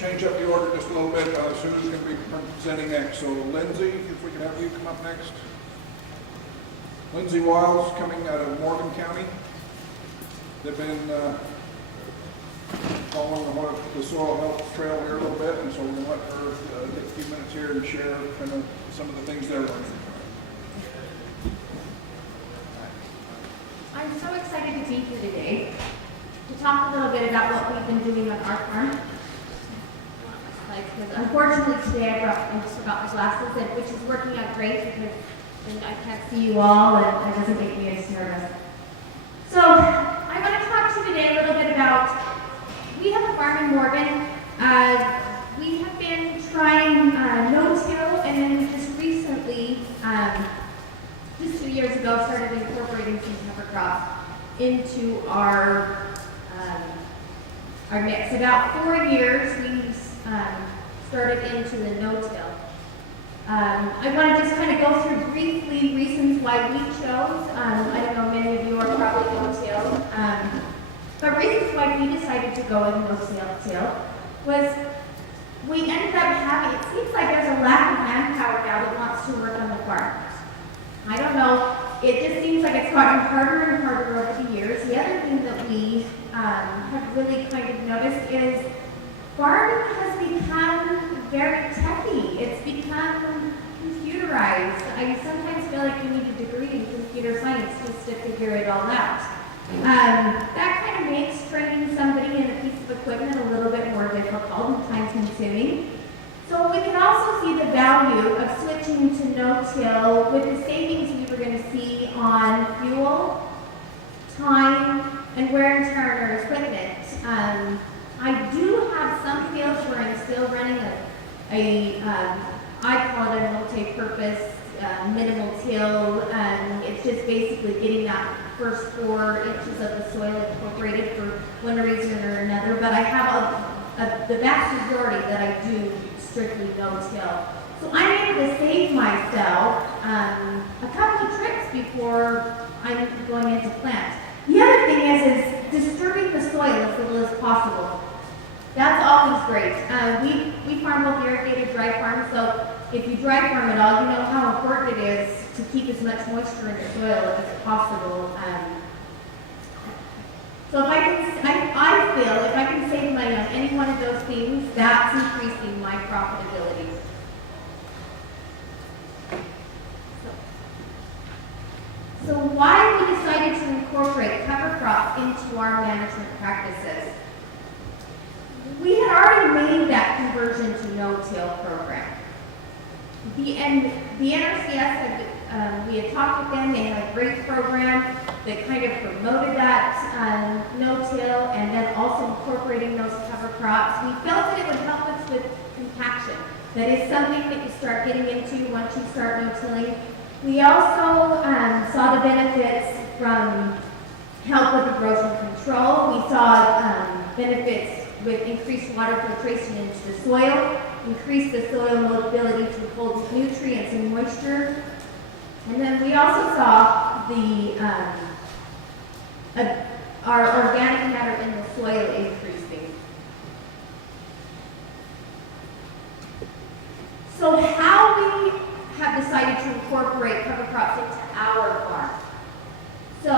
change up the order just a little bit. Sue's going to be presenting next. So Lindsey, if we could have you come up next. Lindsey Wilde's coming out of Morgan County. They've been following the soil health trail here a little bit, and so we're going to let her get a few minutes here and share kind of some of the things they're learning. I'm so excited to be here today to talk a little bit about what we've been doing on our farm. Because unfortunately today I just forgot my glasses, which is working out great because then I can't see you all and it doesn't make me as nervous. So I want to talk to you today a little bit about, we have a farm in Morgan. We have been trying no-till, and then just recently, just 2 years ago, started incorporating some cover crops into our mix. About 4 years, we started into the no-till. I want to just kind of go through briefly reasons why we chose. I don't know, many of you are probably no-till. But reasons why we decided to go with no-till was we ended up having, it seems like there's a lack of manpower now that wants to work on the farm. I don't know, it just seems like it's gotten harder and harder over the years. The other thing that we have really kind of noticed is farming has become very techy. It's become computerized. I sometimes feel like you need a degree in computer science just to figure it all out. That kind of makes training somebody in a piece of equipment a little bit more difficult and time-consuming. So we can also see the value of switching to no-till with the savings we were going to see on fuel, time, and wear and tear on our equipment. I do have some fields where I'm still running I call it a multi-purpose minimal till. It's just basically getting that first 4 inches of the soil incorporated for one reason or another. But I have the vast majority that I do strictly no-till. So I'm able to save myself a couple of trips before I'm going into plant. The other thing is disturbing the soil as little as possible. That's always great. We farm both irrigated dry farms, so if you dry farm at all, you know how important it is to keep as much moisture in the soil as possible. So if I feel if I can save money on any one of those things, that's increasing my profitability. So why we decided to incorporate cover crops into our management practices? We had already made that conversion to no-till program. The NRCS we had talked with them. They had a great program that kind of promoted that no-till and then also incorporating those cover crops. We felt that it would help us with compaction. That is something that you start getting into once you start no-tilling. We also saw the benefits from help with erosion control. We saw benefits with increased water filtration into the soil, increase the soil mobility to hold nutrients and moisture. And then we also saw our organic matter in the soil increasing. So how we have decided to incorporate cover crops into our farm. So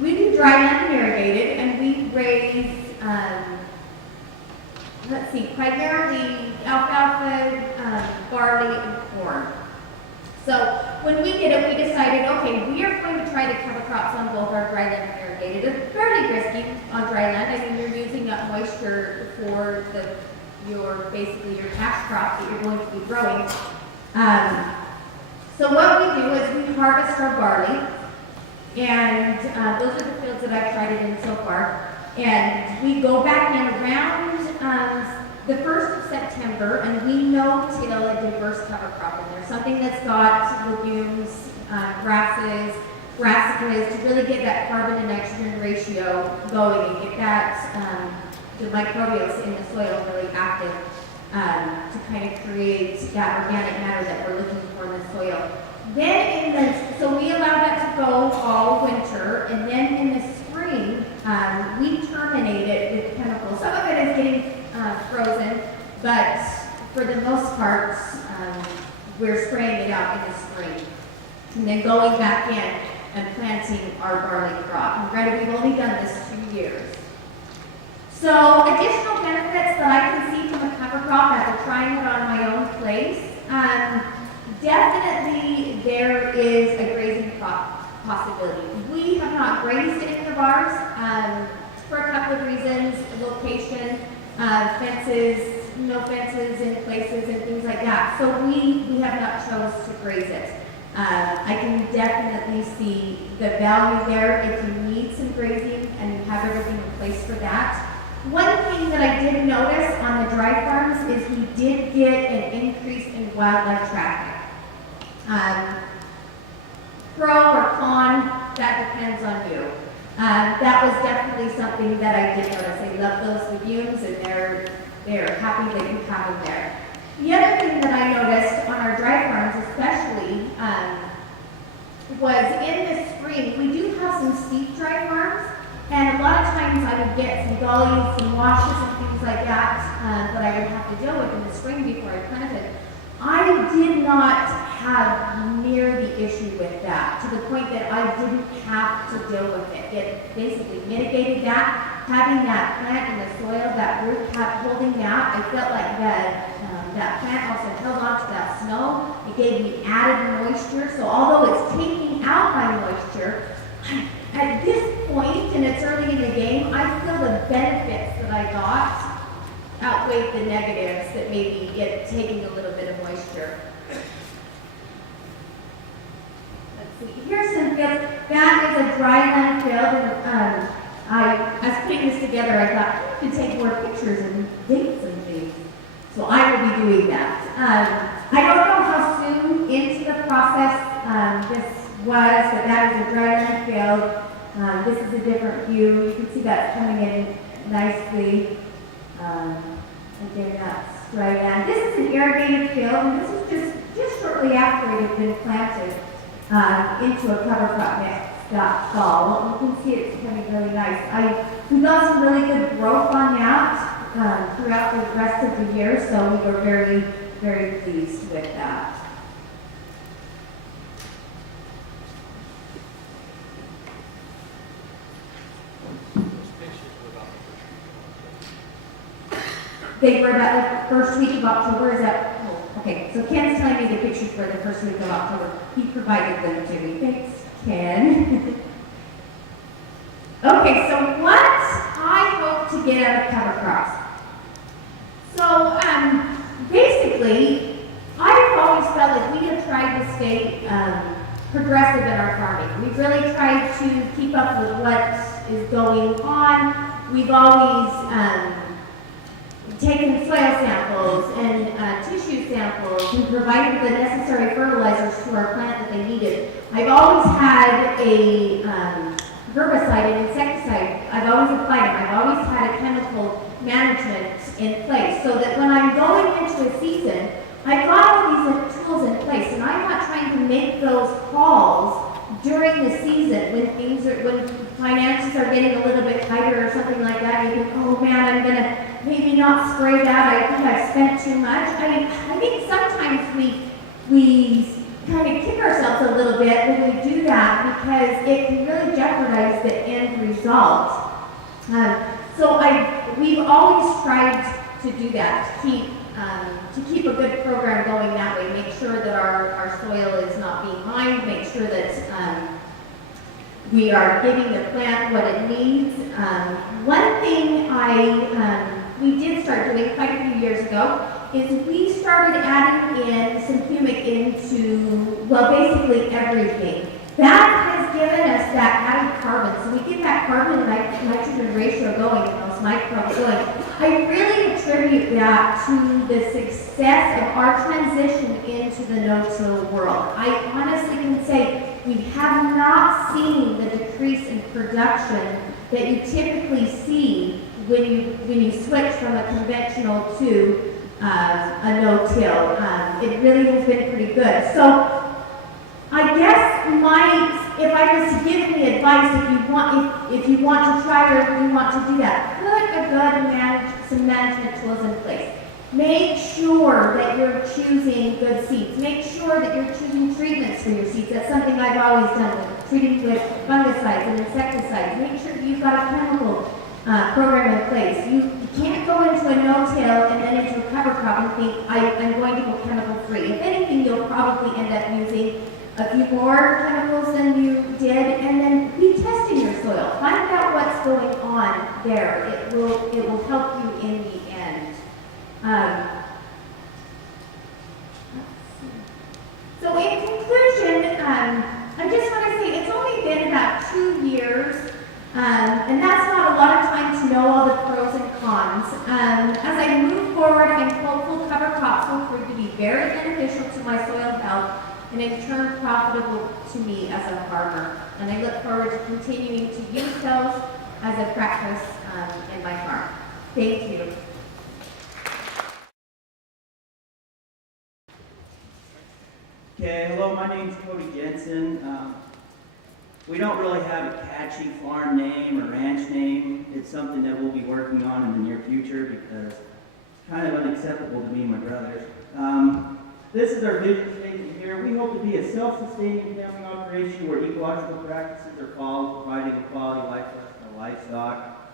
we do dry land and irrigated, and we raise, primarily alfalfa, barley, and corn. So when we did it, we decided, okay, we are going to try to cover crops on both our dry land and irrigated. It's fairly risky on dry land. I mean, you're using up moisture for basically your cash crop that you're going to be growing. So what we do is we harvest our barley, and those are the fields that I've tried it in so far. And we go back in around the 1st of September, and we no-till a diverse cover crop in there. Something that's got legumes, grasses, brassicas, to really get that carbon to nitrogen ratio going and get that the microbials in the soil really active to kind of create that organic matter that we're looking for in the soil. Then so we allow that to go all winter, and then in the spring, we terminate it with chemicals. Some of it is but for the most part, we're spraying it out in the spring. And then going back in and planting our barley crop. And granted, we've only done this 2 years. So additional benefits that I can see from a cover crop after trying it on my own place, definitely there is a grazing possibility. We have not grazed any of ours for a couple of reasons: location, fences, no fences in places and things like that. So we have not chose to graze it. I can definitely see the value there if you need some grazing and you have everything in place for that. One thing that I did notice on the dry farms is we did get an increase in wildlife traffic. Pro or con, that depends on you. That was definitely something that I did notice. I love those lagoons and they're happy that you have them there. The other thing that I noticed on our dry farms especially was in the spring, we do have some steep dry farms, and a lot of times I would get some gullies, some washes and things like that that I would have to deal with in the spring before I planted. I did not have near the issue with that, to the point that I didn't have to deal with it. It basically mitigated that. Having that plant in the soil, that root kept holding that. I felt like that plant also held on to that snow. It gave me added moisture. So although it's taking out my moisture, at this point, and it's early in the game, I feel the benefits that I got outweighed the negatives that maybe it taking a little bit of moisture. Let's see, here's some fields. That is a dry land field, and as putting this together, I thought I could take more pictures and date some things. So I will be doing that. I don't know how soon into the process this was, but that is a dry land field. This is a different view. You can see that's coming in nicely. Again, that's dry land. This is an irrigated field, and this is just shortly after it had been planted into a cover crop mix that fall. You can see it's becoming really nice. We got some really good growth on that throughout the rest of the year, so we were very, very pleased with that. They were about the first week of October. Is that? Oh, okay, so Ken's telling me the pictures for the first week of October. He provided them to me. Thanks, Ken. Okay, so what I hope to get out of cover crops. So basically, I've always felt like we have tried to stay progressive in our farming. We've really tried to keep up with what is going on. We've always taken soil samples and tissue samples and provided the necessary fertilizers to our plant that they needed. I've always had a herbicide and insecticide. I've always applied them. I've always had a chemical management in place so that when I'm going into a season, I've got all these tools in place, and I'm not trying to make those calls during the season when finances are getting a little bit tighter or something like that. You think, oh man, I'm gonna maybe not spray that. I think I've spent too much. I think sometimes we kind of kick ourselves a little bit when we do that because it can really jeopardize the end result. So we've always tried to do that, to keep a good program going that way, make sure that our soil is not being mined, make sure that we are giving the plant what it needs. One thing we did start doing quite a few years ago is we started adding in some humic into, well, basically everything. That has given us that added carbon. So we get that carbon and nitrogen ratio going and those microbes going. I really attribute that to the success of our transition into the no-till world. I honestly can say we have not seen the decrease in production that you typically see when you switch from a conventional to a no-till. It really has been pretty good. So I guess if I was to give any advice, if you want to try or if you want to do that, put some management tools in place. Make sure that you're choosing good seeds. Make sure that you're choosing treatments for your seeds. That's something I've always done with treating with fungicides and insecticides. Make sure that you've got a chemical program in place. You can't go into a no-till and then into a cover crop and think, I'm going to go chemical-free. If anything, you'll probably end up using a few more chemicals than you did, and then be testing your soil. Find out what's going on there. It will help you in the end. So in conclusion, I just want to say it's only been about 2 years, and that's not a lot of time to know all the pros and cons. As I move forward, I'm hopeful cover crops will prove to be very beneficial to my soil health and in turn profitable to me as a farmer. And I look forward to continuing to use those as a practice in my farm. Thank you. Okay, hello, my name's Cody Jensen. We don't really have a catchy farm name or ranch name. It's something that we'll be working on in the near future because it's kind of unacceptable to me and my brothers. This is our vision statement here. We hope to be a self-sustaining family operation where ecological practices are followed, providing a quality life for our livestock.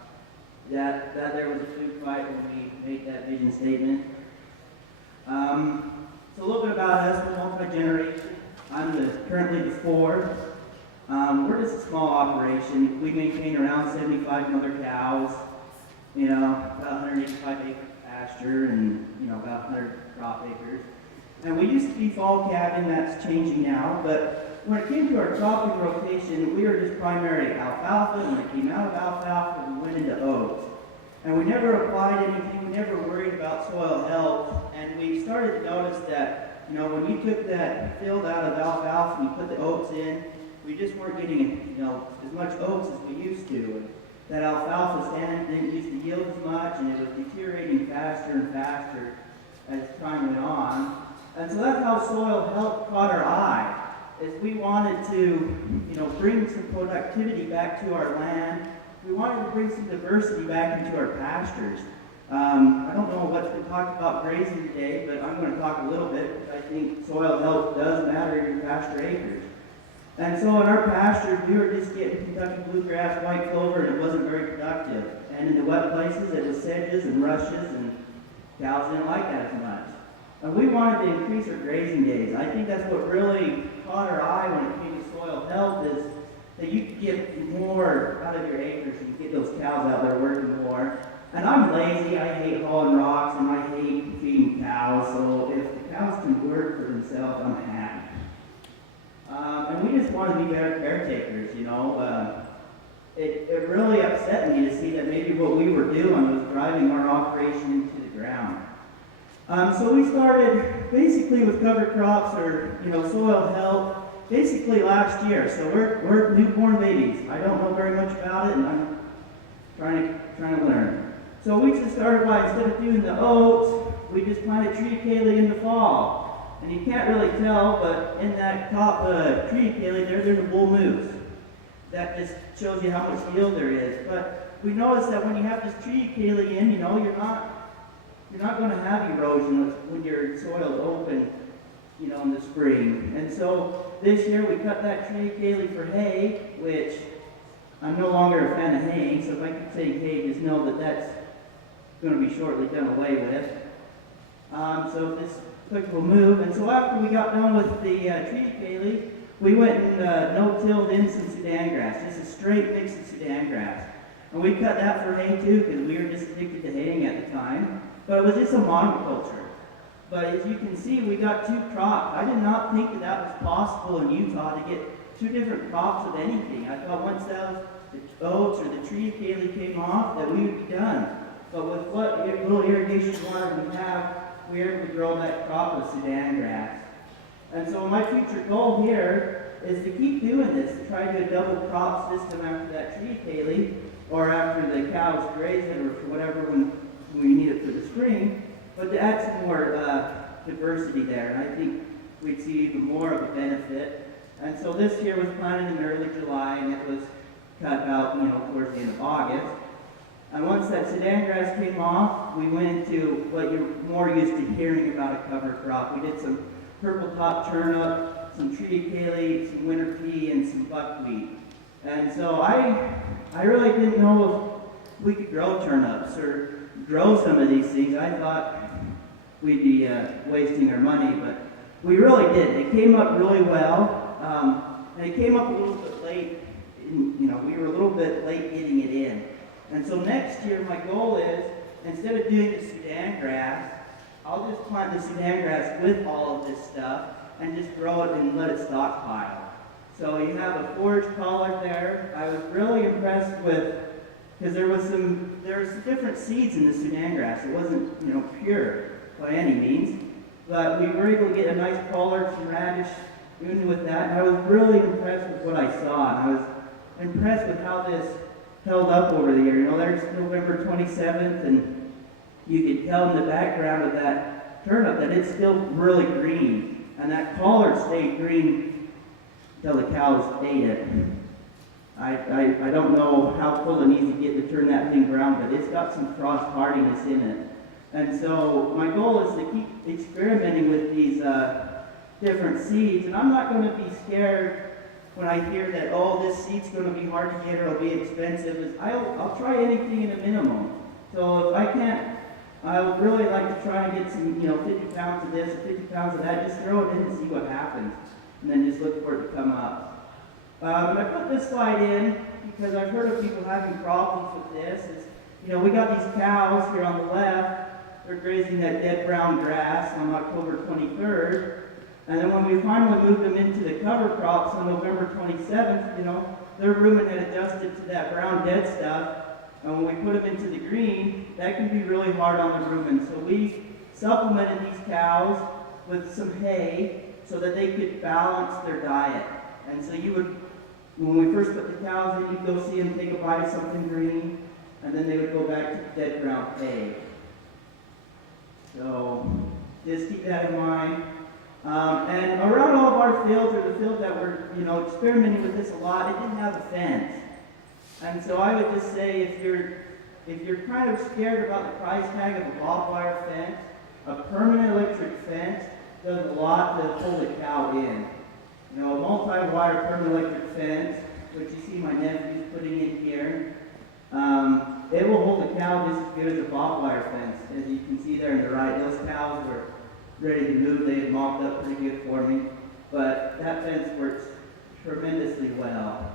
That there was a food fight when we made that vision statement. So a little bit about us. We're multi-generation. I'm currently the fourth. We're just a small operation. We maintain around 75 mother cows, about 185 acres of pasture and, about 100 crop acres. And we used to be fall calving, that's changing now, but when it came to our cropping rotation, we were just primary alfalfa, and when it came out of alfalfa, we went into oats. And we never applied anything, we never worried about soil health, and we started to notice that, when you took that field out of alfalfa and you put the oats in, we just weren't getting, as much oats as we used to. And that alfalfa stand didn't used to yield as much, and it was deteriorating faster and faster as time went on. And so that's how soil health caught our eye, is we wanted to, bring some productivity back to our land. We wanted to bring some diversity back into our pastures. I don't know what's been talked about grazing today, but I'm going to talk a little bit, because I think soil health does matter in your pasture acres. And so in our pastures, we were just getting Kentucky bluegrass, white clover, and it wasn't very productive. And in the wet places, it was sedges and rushes, and cows didn't like that as much. And we wanted to increase our grazing days. I think that's what really caught our eye when it came to soil health, is that you could get more out of your acres and you get those cows out there working more. And I'm lazy, I hate hauling rocks, and I hate feeding cows, so if the cows can work for themselves, I'm happy. And we just want to be better caretakers, It really upset me to see that maybe what we were doing was driving our operation into the ground. So we started basically with cover crops or, soil health, basically last year. So we're newborn babies. I don't know very much about it, and I'm trying to learn. So we just started by, instead of doing the oats, we just planted tree kale in the fall. And you can't really tell, but in that top tree kale, there's a bull moose. That just shows you how much yield there is. But we noticed that when you have this tree kale in, you're not going to have erosion when your soil's open, in the spring. And so this year we cut that tree kale for hay, which I'm no longer a fan of haying, so if I keep saying hay, just know that that's going to be shortly done away with. So this quick will move. And so after we got done with the tree kale, we went and no-tilled in some Sudan grass, just a straight mix of Sudan grass. And we cut that for hay too, because we were just addicted to haying at the time. But it was just a monoculture. But as you can see, we got 2 crops. I did not think that was possible in Utah to get 2 different crops of anything. I thought once the oats or the tree kale came off, that we would be done. But with what little irrigation water we have, we were able to grow that crop of Sudan grass. And so my future goal here is to keep doing this, to try to do a double crop system after that tree kale, or after the cows graze it, or for whatever when we need it for the spring, but to add some more diversity there. And I think we'd see even more of a benefit. And so this year was planted in early July, and it was cut out, towards the end of August. And once that Sudan grass came off, we went into what you're more used to hearing about a cover crop. We did some purple top turnip, some triticale, some winter pea, and some buckwheat. And so I really didn't know if we could grow turnips or grow some of these things. I thought we'd be wasting our money, but we really did. It came up really well, and it came up a little bit late. We were a little bit late getting it in. And so next year, my goal is, instead of doing the Sudan grass, I'll just plant the Sudan grass with all of this stuff and just grow it and let it stockpile. So you have a forage collar there. I was really impressed with, because there was some different seeds in the Sudan grass. It wasn't, pure by any means, but we were able to get a nice collar, some radish, even with that. And I was really impressed with what I saw, and I was impressed with how this held up over the year. There's November 27th, and you could tell in the background of that turnip that it's still really green, and that collar stayed green until the cows ate it. I don't know how full it needs to get to turn that thing brown, but it's got some frost hardiness in it. And so my goal is to keep experimenting with these different seeds, and I'm not going to be scared when I hear that, this seed's going to be hard to get or it'll be expensive. I'll try anything in a minimum. So if I can't, I would really like to try and get some, 50 pounds of this, 50 pounds of that, just throw it in and see what happens, and then just look for it to come up. I put this slide in because I've heard of people having problems with this. We got these cows here on the left. They're grazing that dead brown grass on October 23rd. And then when we finally moved them into the cover crops on November 27th, their rumen had adjusted to that brown dead stuff. And when we put them into the green, that can be really hard on the rumen. So we supplemented these cows with some hay so that they could balance their diet. And so when we first put the cows in, you'd go see them take a bite of something green, and then they would go back to the dead brown hay. So just keep that in mind. And around all of our fields, or the field that we're, experimenting with this a lot, it didn't have a fence. And so I would just say, if you're kind of scared about the price tag of a barbed wire fence, a permanent electric fence does a lot to hold a cow in. A multi-wire permanent electric fence, which you see my nephew's putting in here, it will hold a cow just as good as a barbed wire fence. As you can see there on the right, those cows were ready to move. They had mopped up pretty good for me, but that fence works tremendously well.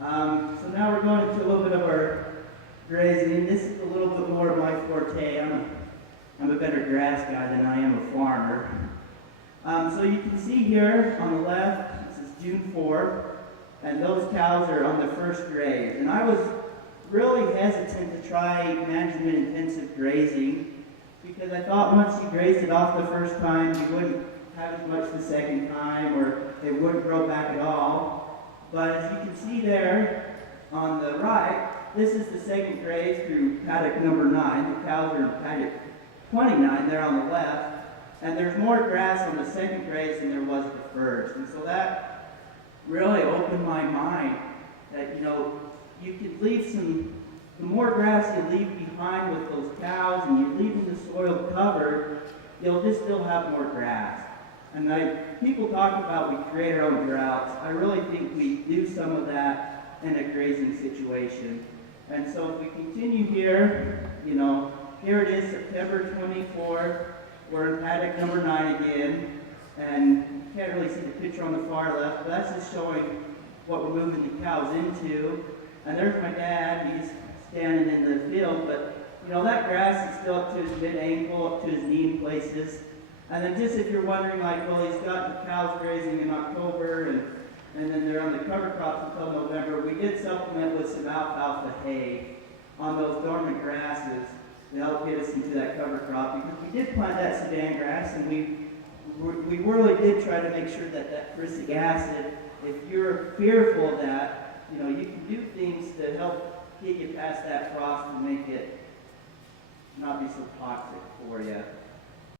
So now we're going into a little bit of our grazing. This is a little bit more of my forte. I'm a better grass guy than I am a farmer. So you can see here on the left, this is June 4th, and those cows are on the first graze. And I was really hesitant to try management-intensive grazing because I thought once you grazed it off the first time, you wouldn't have as much the second time, or it wouldn't grow back at all. But as you can see there on the right, this is the second graze through paddock number 9. The cows are in paddock 29 there on the left. And there's more grass on the second graze than there was the first. And so that really opened my mind that, you could leave the more grass you leave behind with those cows and you leave the soil covered, you'll just still have more grass. And people talk about we create our own droughts. I really think we do some of that in a grazing situation. And so if we continue here, here it is, September 24th. We're in paddock number 9 again, and you can't really see the picture on the far left, but that's just showing what we're moving the cows into. And there's my dad, he's standing in the field, but that grass is still up to his mid-ankle, up to his knee in places. And then just if you're wondering, he's got the cows grazing in October, and then they're on the cover crops until November, we did supplement with some alfalfa hay on those dormant grasses to help get us into that cover crop, because we did plant that Sudan grass, and we really did try to make sure that prussic acid, if you're fearful of that, you can do things to help get you past that frost and make it not be so toxic for you.